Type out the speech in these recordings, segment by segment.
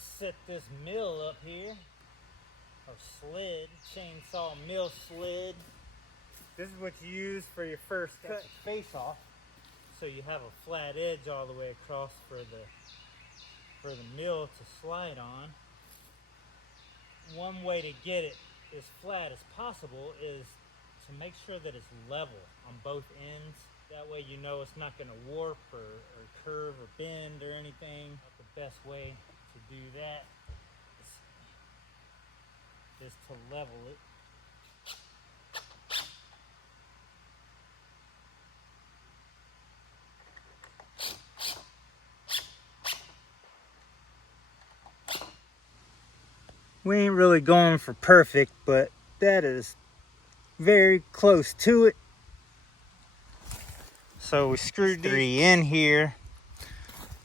Let's set this mill up here, or sled, chainsaw mill sled. This is what you use for your first cut face off, so you have a flat edge all the way across for the mill to slide on. One way to get it as flat as possible is to make sure that it's level on both ends. That way you know it's not going to warp or curve or bend or anything. The best way to do that is to level it. We ain't really going for perfect, but that is very close to it. So we screwed 3 in here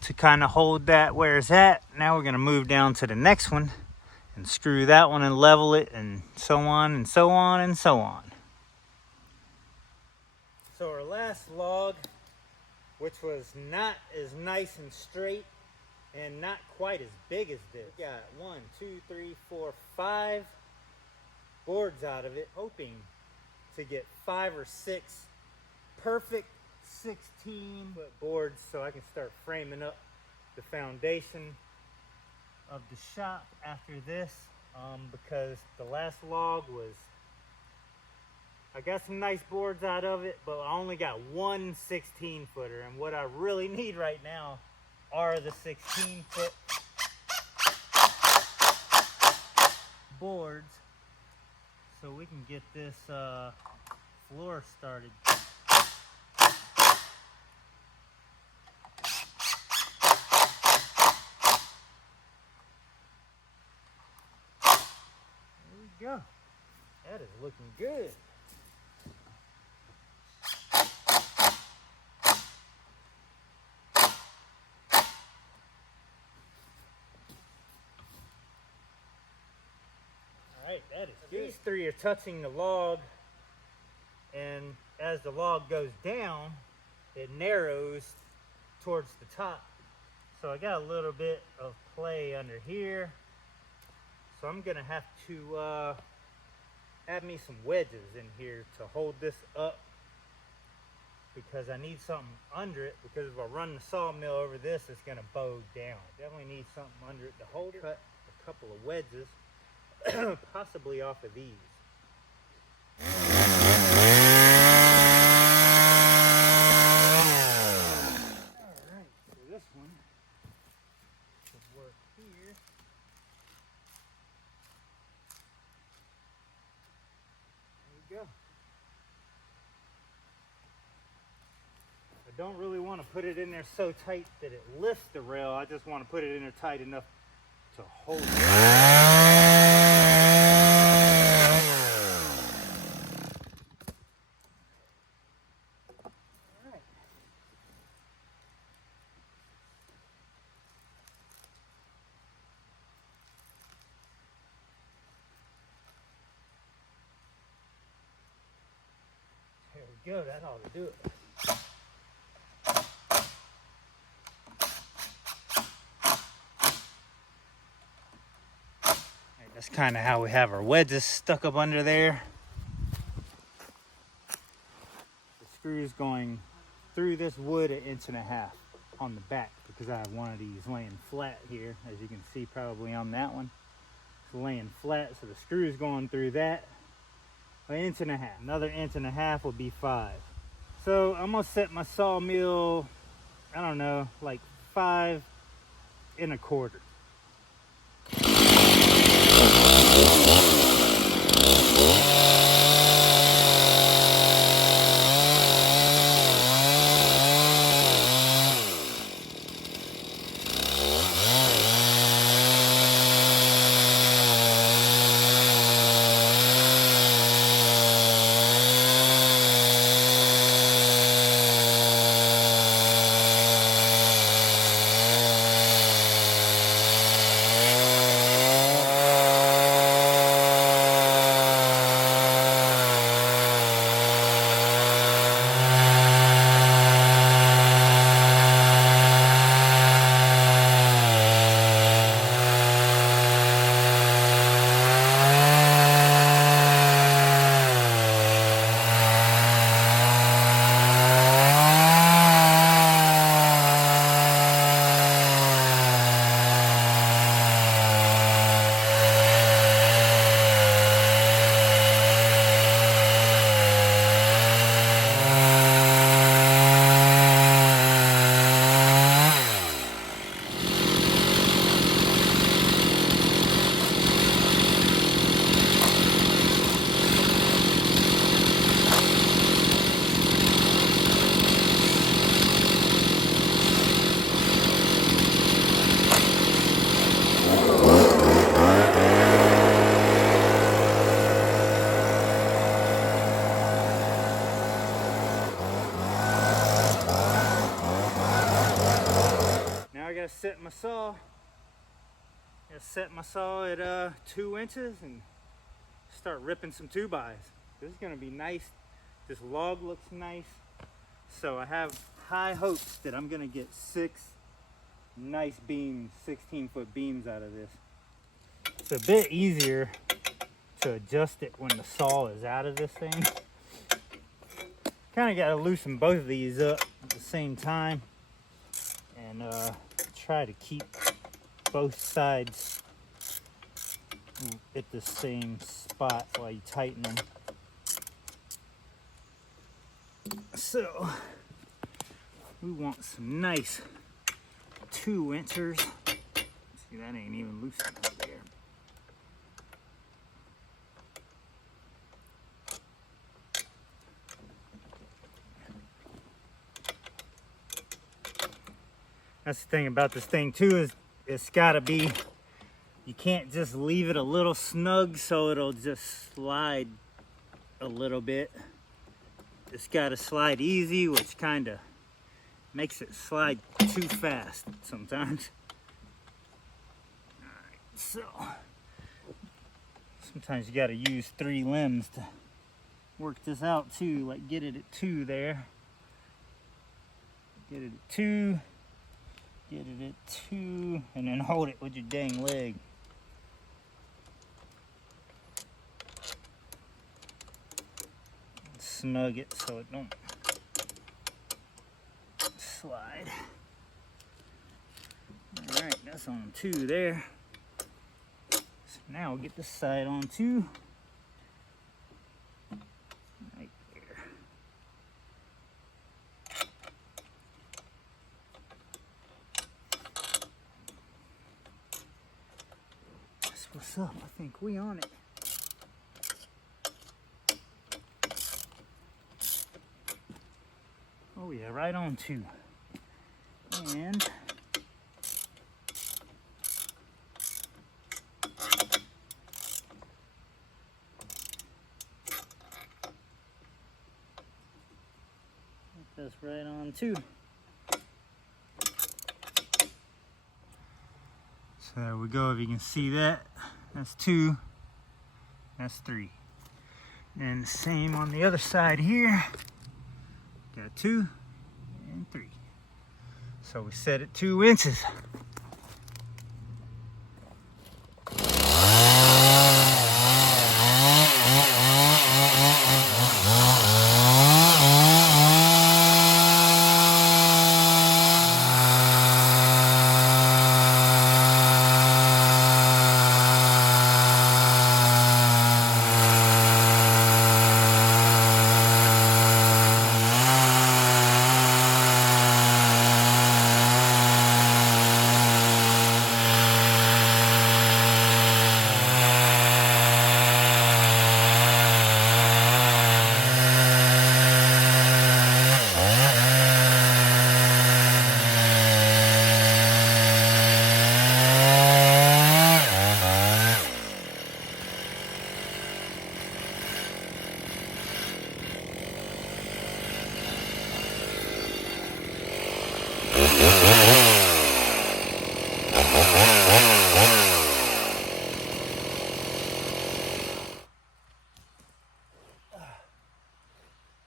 to kind of hold that where it's at. Now we're going to move down to the next one and screw that one and level it, and so on and so on and so on. So our last log, which was not as nice and straight and not quite as big as this, got 1, 2, 3, 4, 5 boards out of it, hoping to get 5 or 6 perfect 16-foot boards so I can start framing up the foundation of the shop after this, because the last log was, I got some nice boards out of it, but I only got 1 16-footer, and what I really need right now are the 16-foot boards so we can get this floor started. There we go. That is looking good. Alright, that is good. These 3 are touching the log, and as the log goes down, it narrows towards the top. So I got a little bit of play under here. So I'm gonna have to add me some wedges in here to hold this up, because I need something under it, because if I run the sawmill over this, it's gonna bow down. Definitely need something under it to hold it. Cut a couple of wedges, possibly off of these. Alright, so this one should work here. There we go. I don't really want to put it in there so tight that it lifts the rail. I just want to put it in there tight enough to hold it. There we go, that ought to do it. That's kind of how we have our wedges stuck up under there. The screw's going through this wood 1.5 inches on the back, because I have one of these laying flat here, as you can see probably on that one. It's laying flat, so the screw's going through that 1.5 inches. Another 1.5 inches would be 5. So I'm gonna set my sawmill, I don't know, like 5 1/4. set my saw. I set my saw at 2 inches and start ripping some 2x. This is gonna be nice. This log looks nice. So I have high hopes that I'm gonna get 6 nice beams, 16-foot beams out of this. It's a bit easier to adjust it when the saw is out of this thing. Kind of got to loosen both of these up at the same time and try to keep both sides at the same spot while you tighten them. So we want some nice 2-inchers. See, that ain't even loosened up there. That's the thing about this thing too, is it's gotta be, you can't just leave it a little snug so it'll just slide a little bit. It's gotta slide easy, which kinda makes it slide too fast sometimes. Alright, so sometimes you gotta use 3 limbs to work this out too, like get it at 2 there. Get it at 2. Get it at 2, and then hold it with your dang leg. Snug it so it don't slide. Alright, that's on 2 there. So now we'll get this side on 2. Right there. That's what's up. I think we on it. Oh yeah, right on 2. And that's right on 2. So there we go. If you can see that, that's 2. That's 3. And the same on the other side here. Got 2 and 3. So we set it 2 inches.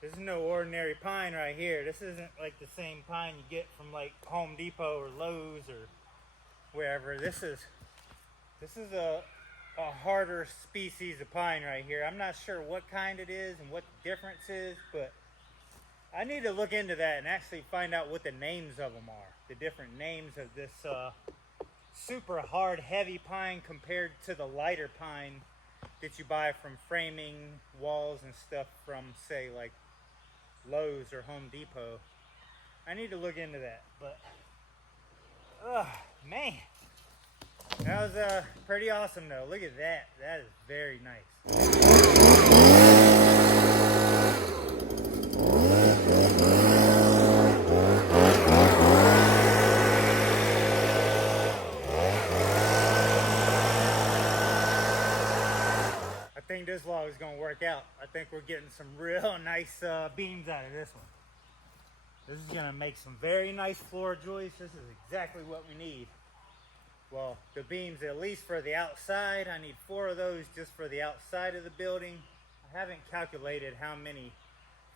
This is no ordinary pine right here. This isn't like the same pine you get from like Home Depot or Lowe's or wherever. This is a harder species of pine right here. I'm not sure what kind it is and what the difference is, but I need to look into that and actually find out what the names of them are. The different names of this super hard, heavy pine compared to the lighter pine that you buy from framing walls and stuff from, say, like Lowe's or Home Depot. I need to look into that, but man, that was pretty awesome though. Look at that. That is very nice. I think this log is going to work out. I think we're getting some real nice beams out of this one. This is gonna make some very nice floor joists. This is exactly what we need. Well, the beams, at least for the outside, I need 4 of those just for the outside of the building. I haven't calculated how many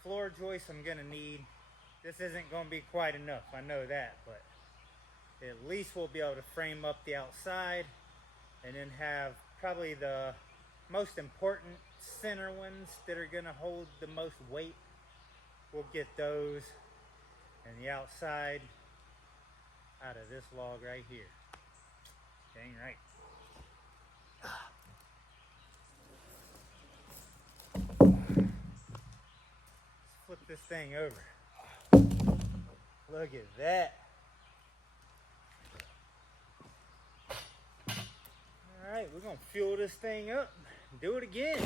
floor joists I'm gonna need. This isn't gonna be quite enough, I know that, but at least we'll be able to frame up the outside and then have probably the most important center ones that are gonna hold the most weight. We'll get those and the outside out of this log right here. Dang right. Let's flip this thing over. Look at that. All right, we're gonna fuel this thing up and do it again.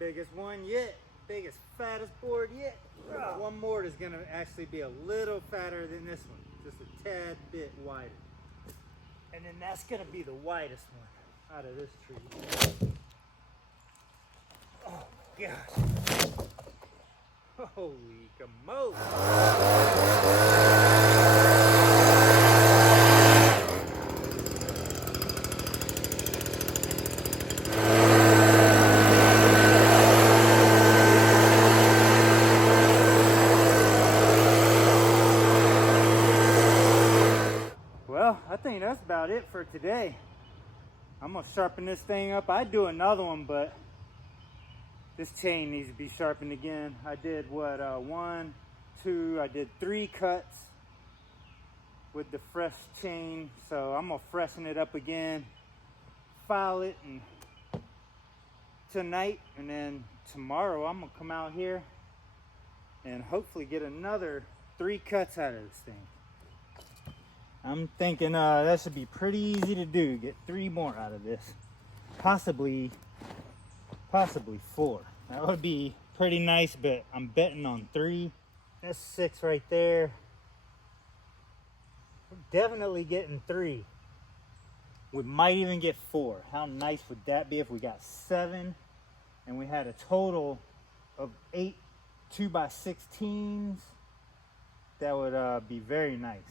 Biggest one yet, biggest, fattest board yet. One more is gonna actually be a little fatter than this one, just a tad bit wider. And then that's gonna be the widest one out of this tree. Oh my gosh. Holy camote. Well, I think that's about it for today. I'm gonna sharpen this thing up. I'd do another one, but this chain needs to be sharpened again. I did what, 1, 2, I did 3 cuts with the fresh chain. So I'm gonna freshen it up again, file it and tonight, and then tomorrow I'm gonna come out here and hopefully get another 3 cuts out of this thing. I'm thinking that should be pretty easy to do. Get 3 more out of this. Possibly 4. That would be pretty nice, but I'm betting on 3. That's 6 right there. We're definitely getting 3. We might even get 4. How nice would that be if we got 7 and we had a total of 8 2x16s? That would be very nice.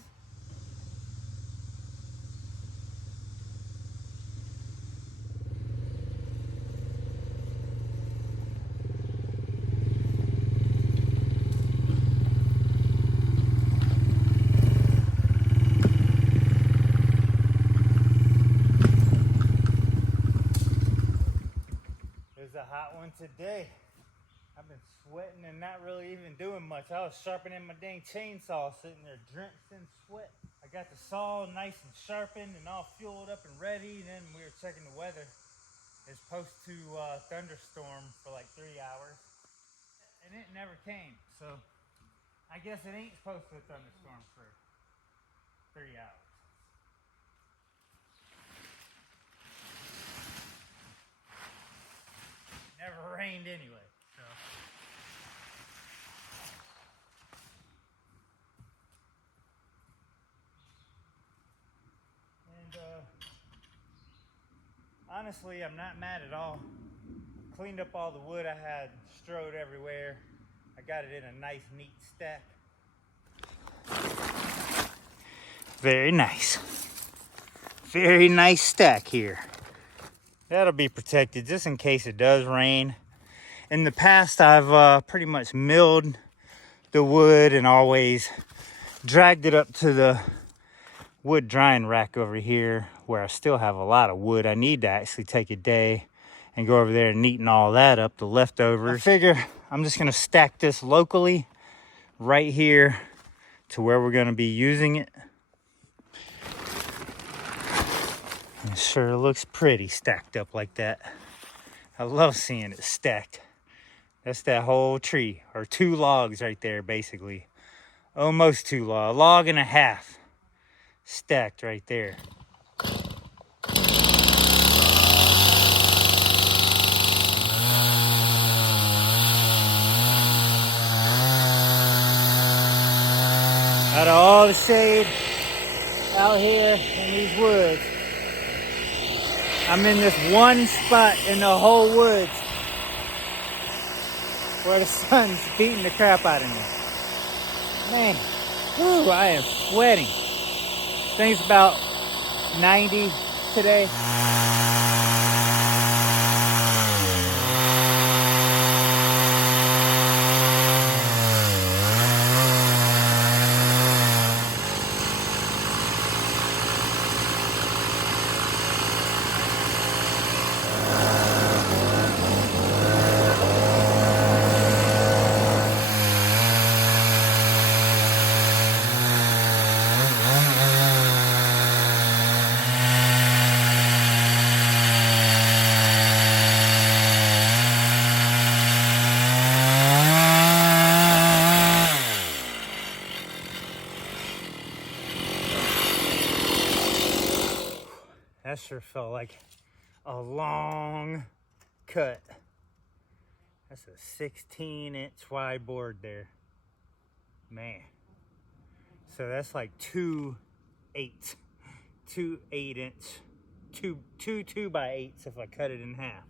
A hot one today. I've been sweating and not really even doing much. I was sharpening my dang chainsaw, sitting there drenched in sweat. I got the saw nice and sharpened and all fueled up and ready. And then we were checking the weather. It's supposed to thunderstorm for like 3 hours, and it never came. So I guess it ain't supposed to thunderstorm for 3 hours. Never rained anyway, so. And honestly, I'm not mad at all. Cleaned up all the wood I had strode everywhere. I got it in a nice, neat stack. Very nice. Very nice stack here. That'll be protected just in case it does rain. In the past, I've pretty much milled the wood and always dragged it up to the wood drying rack over here where I still have a lot of wood. I need to actually take a day and go over there and neaten all that up, the leftovers. I figure I'm just gonna stack this locally right here to where we're gonna be using it. It sure looks pretty stacked up like that. I love seeing it stacked. That's that whole tree, or 2 logs right there, basically. Almost 2 logs, a log and a half stacked right there. Out of all the shade out here in these woods, I'm in this one spot in the whole woods where the sun's beating the crap out of me. Man, whew, I am sweating. I think it's about 90 today. That sure felt like a long cut. That's a 16-inch wide board there. Man. So that's like 2 8-inch, 2 2x8s if I cut it in half.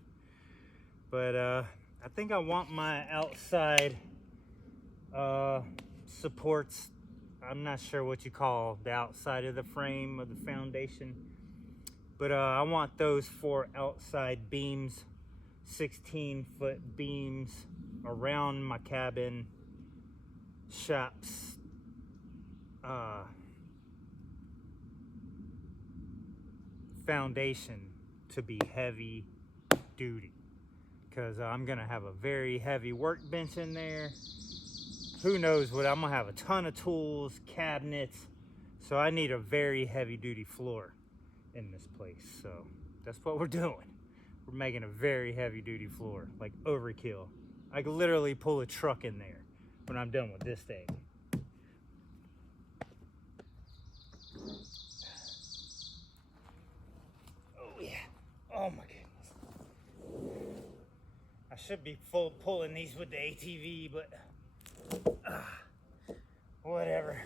But I think I want my outside supports. I'm not sure what you call the outside of the frame of the foundation. But I want those 4 outside beams, 16-foot beams around my cabin, shop's foundation to be heavy duty. Because I'm going to have a very heavy workbench in there. Who knows what, I'm going to have a ton of tools, cabinets. So I need a very heavy duty floor in this place. So that's what we're doing. We're making a very heavy duty floor, like overkill. I could literally pull a truck in there when I'm done with this thing. Oh yeah, oh my goodness. I should be pulling these with the ATV, but whatever.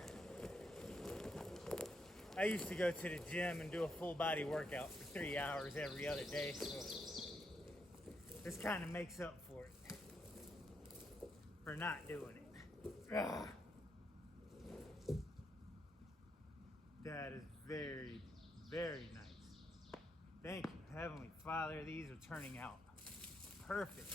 I used to go to the gym and do a full body workout for 3 hours every other day, so this kind of makes up for it, for not doing it. That is very, very nice. Thank you, Heavenly Father. These are turning out perfect.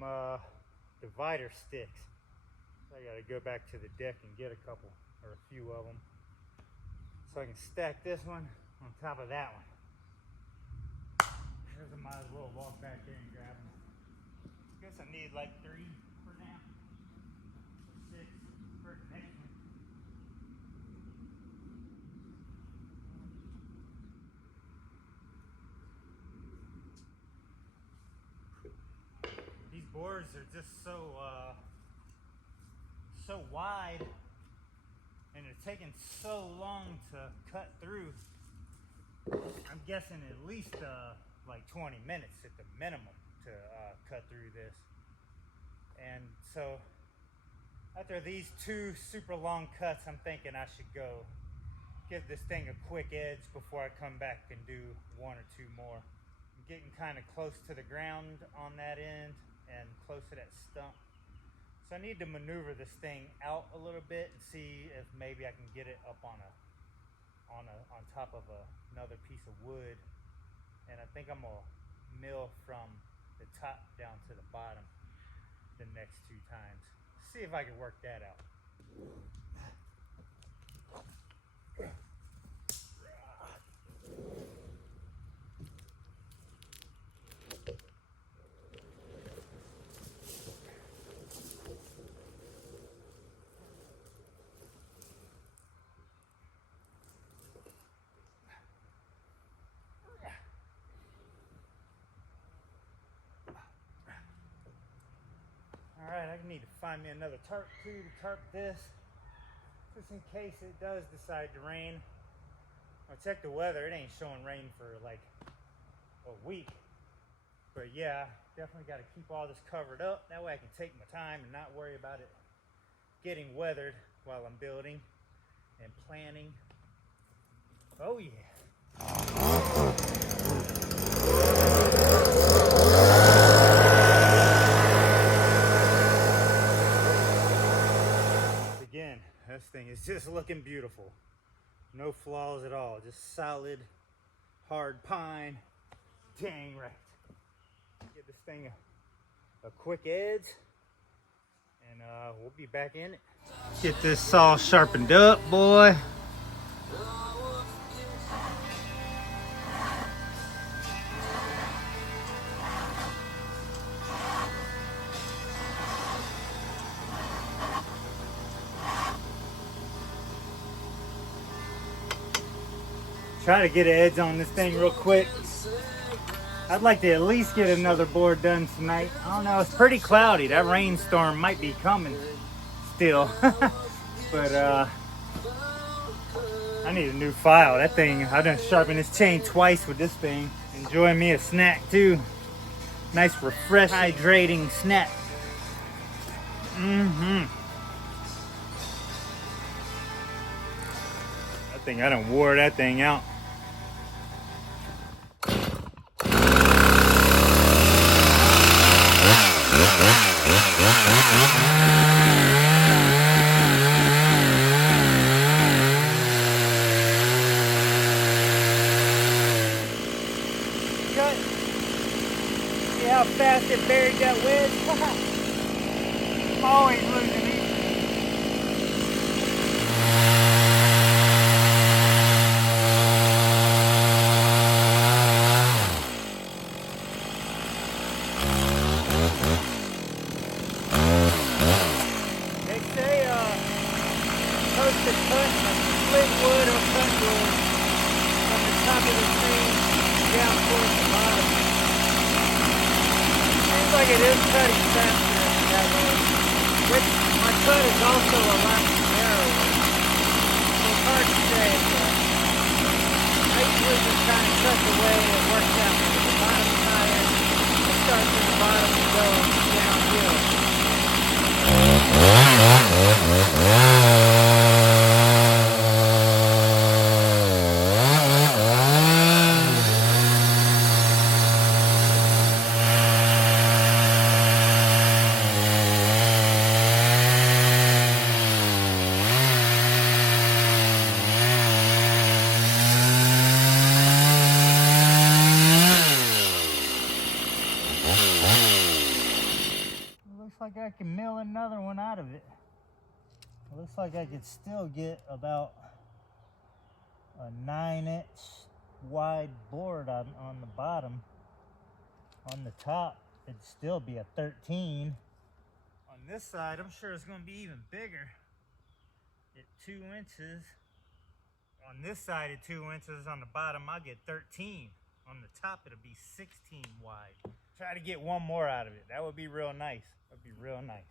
them divider sticks. I gotta go back to the deck and get a couple or a few of them so I can stack this one on top of that one. Because I might as well walk back there and grab them. Guess I need like 3 for now. 6 for the next one. These boards are just so wide, and they're taking so long to cut through. I'm guessing at least like 20 minutes at the minimum to cut through this. And so after these 2 super long cuts, I'm thinking I should go give this thing a quick edge before I come back and do 1 or 2 more. I'm getting kind of close to the ground on that end and close to that stump. So I need to maneuver this thing out a little bit and see if maybe I can get it up on top of another piece of wood. And I think I'm gonna mill from the top down to the bottom the next 2 times. See if I can work that out. Alright, I need to find me another tarp too to tarp this, just in case it does decide to rain. I'll check the weather. It ain't showing rain for like a week. But yeah, definitely got to keep all this covered up. That way I can take my time and not worry about it getting weathered while I'm building and planning. Oh yeah. Again, this thing is just looking beautiful. No flaws at all. Just solid, hard pine. Dang right. Give this thing a quick edge, and we'll be back in it. Get this saw sharpened up, boy. Try to get an edge on this thing real quick. I'd like to at least get another board done tonight. I don't know, it's pretty cloudy. That rainstorm might be coming still. But I need a new file. That thing, I've done sharpened this chain twice with this thing. Enjoying me a snack too. Nice, refreshing, hydrating snack. That thing, I done wore that thing out. See how fast it buried that wedge? I'm always losing these. They say supposed to cut split wood or cut wood from the top of the tree down towards the bottom. Seems like it is cutting faster that way. Which my cut is also a lot narrower. So it's hard to say, but I usually just kind of cut the way it works out from the bottom tire. It starts at the bottom and goes downhill. I can mill another one out of it. It looks like I could still get about a 9-inch wide board on the bottom. On the top, it'd still be a 13. On this side, I'm sure it's going to be even bigger at 2 inches. On this side at 2 inches, on the bottom I'll get 13. On the top it'll be 16 wide. Try to get one more out of it. That would be real nice. That would be real nice.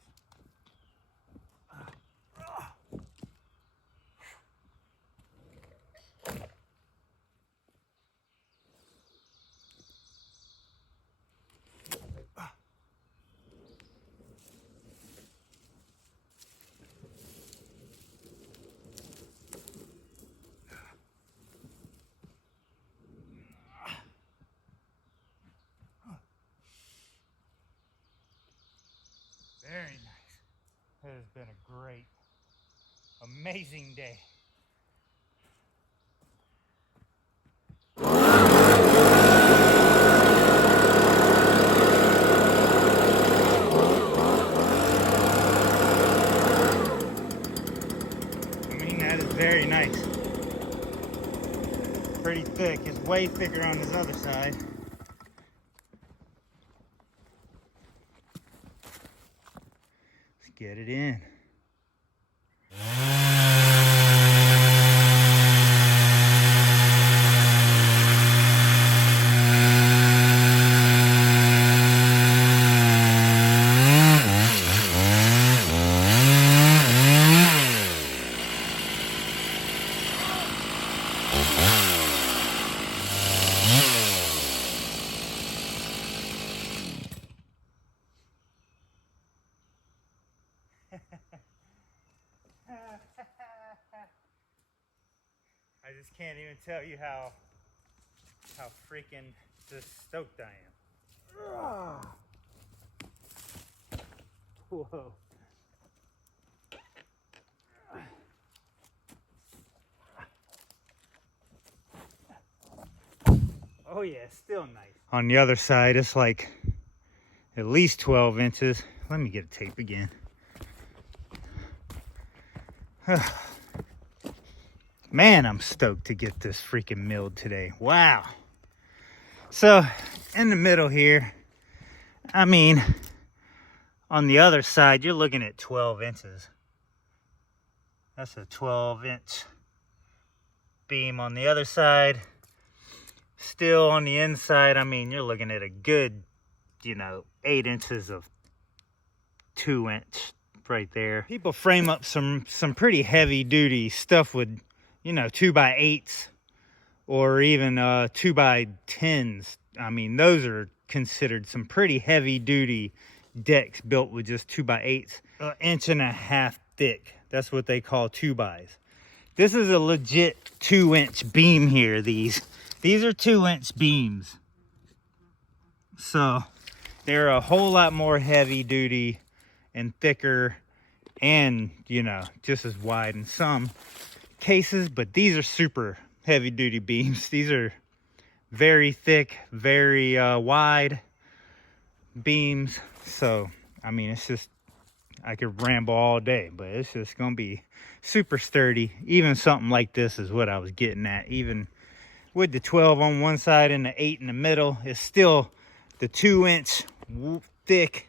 Very nice. It has been a great, amazing day. I mean, that is very nice. Pretty thick. It's way thicker on this other side. Get it in. I just can't even tell you how freaking just stoked I am. Whoa. Oh yeah, still nice. On the other side, it's like at least 12 inches. Let me get a tape again. Man, I'm stoked to get this freaking milled today. Wow. So, in the middle here, I mean, on the other side, you're looking at 12 inches. That's a 12-inch beam on the other side. Still on the inside, I mean, you're looking at a good, 8 inches of 2-inch right there. People frame up some pretty heavy duty stuff with 2x8s or even 2x10s. I mean, those are considered some pretty heavy duty decks built with just 2x8s, 1.5 inches thick. That's what they call 2x. This is a legit 2-inch beam here. These are 2-inch beams, so they're a whole lot more heavy duty and thicker, and just as wide in some cases, but these are super heavy duty beams. These are very thick, very wide beams. So I mean, it's just, I could ramble all day, but it's just gonna be super sturdy. Even something like this is what I was getting at. Even with the 12 on one side and the 8 in the middle, it's still the 2-inch thick,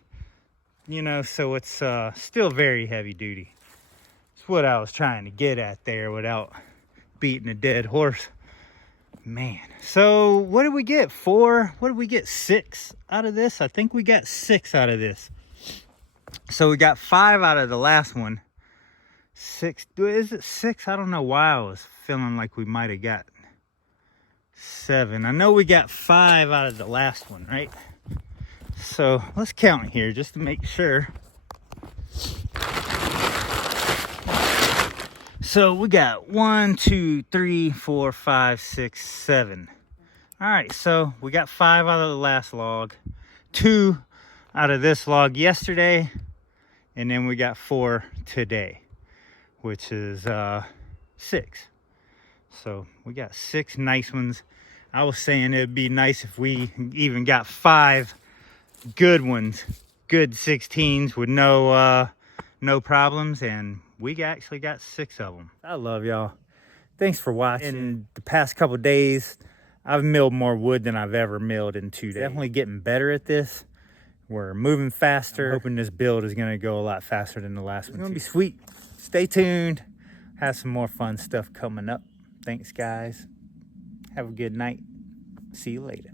so it's still very heavy duty. What I was trying to get at there without beating a dead horse. Man, so what did we get? 4? What did we get? 6 out of this? I think we got 6 out of this. So we got 5 out of the last one. 6, is it 6? I don't know why I was feeling like we might have got 7. I know we got 5 out of the last one, right? So let's count here just to make sure. So we got 1, 2, 3, 4, 5, 6, 7. All right, so we got 5 out of the last log, 2 out of this log yesterday, and then we got 4 today, which is 6. So we got 6 nice ones. I was saying it'd be nice if we even got 5 good ones good 16s with no problems, and we actually got 6 of them. I love y'all. Thanks for watching. In the past couple days, I've milled more wood than I've ever milled in 2 days. Definitely getting better at this. We're moving faster. I'm hoping this build is gonna go a lot faster than the last one. It's gonna be sweet. Stay tuned. Have some more fun stuff coming up. Thanks, guys. Have a good night. See you later.